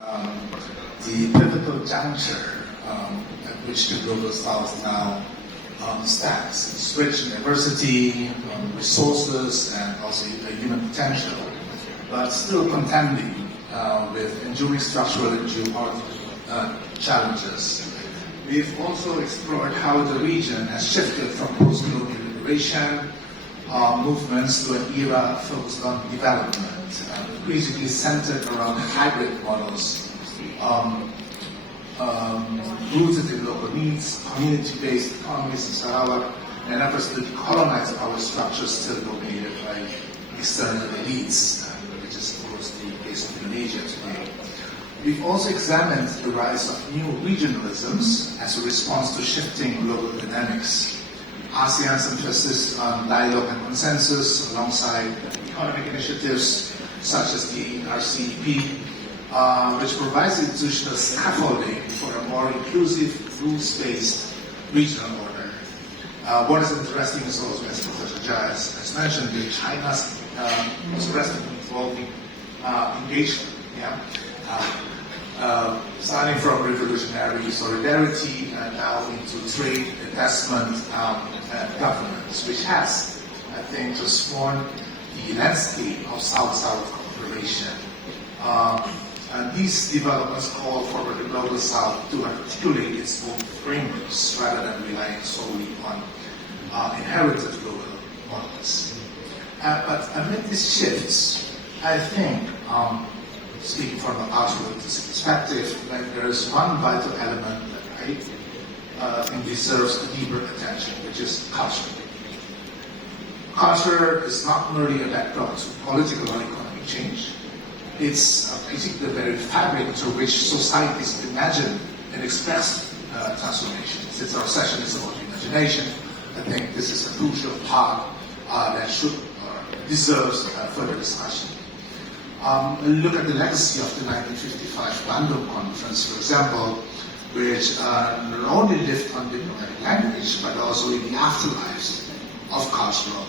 um, the pivotal juncture at which the Global South now stands. It's rich in diversity, resources, and also human potential, but still contending with enduring structural and geopolitical challenges. We've also explored how the region has shifted from post-colonial liberation movements to an era focused on development, increasingly centered around hybrid models, rooted in local needs, community-based economies in Sarawak, and efforts to decolonize our structures still dominated by external elites, which is of course the case of Indonesia today. We've also examined the rise of new regionalisms as a response to shifting global dynamics. ASEAN's emphasis on dialogue and consensus alongside economic initiatives such as the RCEP, which provides institutional scaffolding for a more inclusive, rules-based regional order. What is interesting is also, as Professor Jai has mentioned, China's interesting involving engagement. Starting from revolutionary solidarity and now into trade, investment, and governance, which has, I think, transformed the landscape of South-South cooperation. And these developments call for the Global South to articulate its own frameworks rather than relying solely on inherited global models. But amid these shifts, I think, speaking from a cultural perspective, there is one vital element that I think deserves a deeper attention, which is culture. Culture is not merely a backdrop to political or economic change. It's basically the very fabric through which societies imagine and express transformation. Since our session is about imagination, I think this is a crucial part that should deserves further discussion. Look at the legacy of the 1955 Bandung Conference, for example, which not only lived on diplomatic language, but also in the afterlives of cultural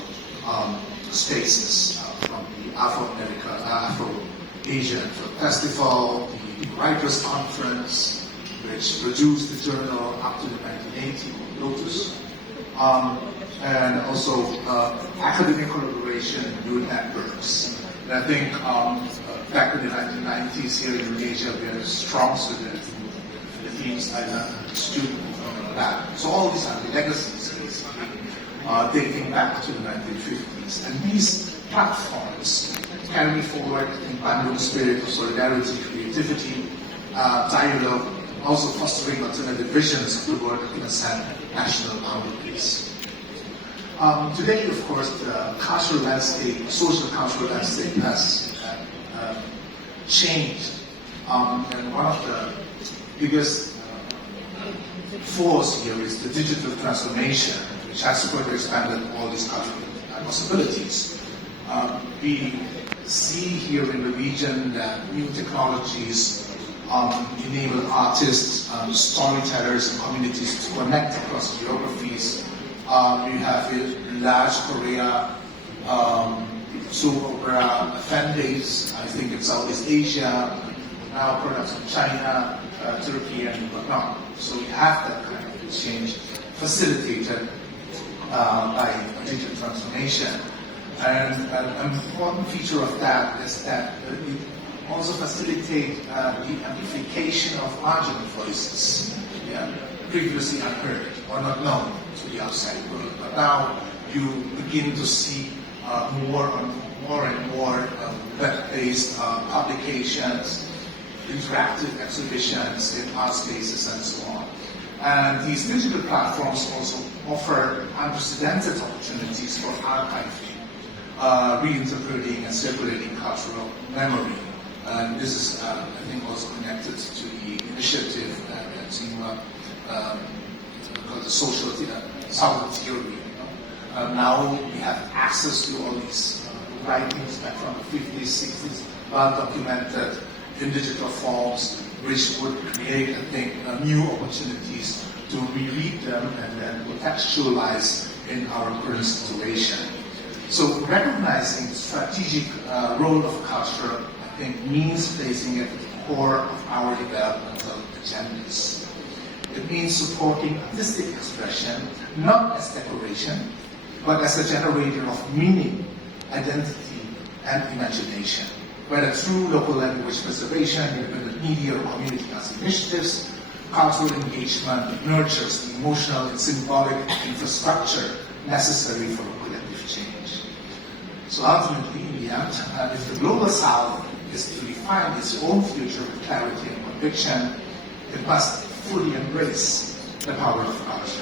spaces, from the Afro-Asian Film Festival, the Writers' Conference, which produced the journal up to the 1980 Lotus, and also academic collaboration and new networks. And I think back in the 1990s here in Indonesia, we had a strong student in the Philippines, student from that. So all these are the legacies, basically, dating back to the 1950s. And these platforms carry forward in Bandung's spirit of solidarity, creativity, dialogue, also fostering alternative visions of the world that transcend national boundaries. Today, of course, the cultural landscape, social cultural landscape has changed. And one of the biggest force here is the digital transformation, which has further expanded all these cultural possibilities. We see here in the region that new technologies enable artists, storytellers, and communities to connect across geographies. We have large Korea, soap opera, fan base, I think in Southeast Asia, now products from China, Turkey, and whatnot. So we have that kind of exchange facilitated by digital transformation. And an important feature of that is that it also facilitates the amplification of marginal voices, previously unheard or not known to the outside world. But now you begin to see more and more web-based publications, interactive exhibitions in art spaces, and so on. And these digital platforms also offer unprecedented opportunities for archiving, reinterpreting and circulating cultural memory. And this is, I think, also connected to the initiative that called the social Southern theory. Now we have access to all these writings back from the 50s, 60s, well documented in digital forms, which would create, I think, new opportunities to reread them and then contextualize in our current situation. So recognizing the strategic role of culture, I think, means placing it at the core of our developmental agendas. It means supporting artistic expression, not as decoration, but as a generator of meaning, identity, and imagination, whether through local language preservation, independent media, or community arts initiatives. Cultural engagement nurtures the emotional and symbolic infrastructure necessary for collective change. So ultimately, in the end, if the Global South is to define its own future with clarity and conviction, it must fully embrace the power of culture,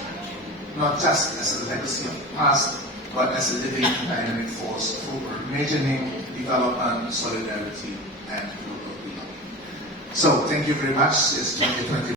not just as a legacy of the past, but as a living dynamic force for imagining, development, solidarity, and global belonging. So, thank you very much. It's 2020.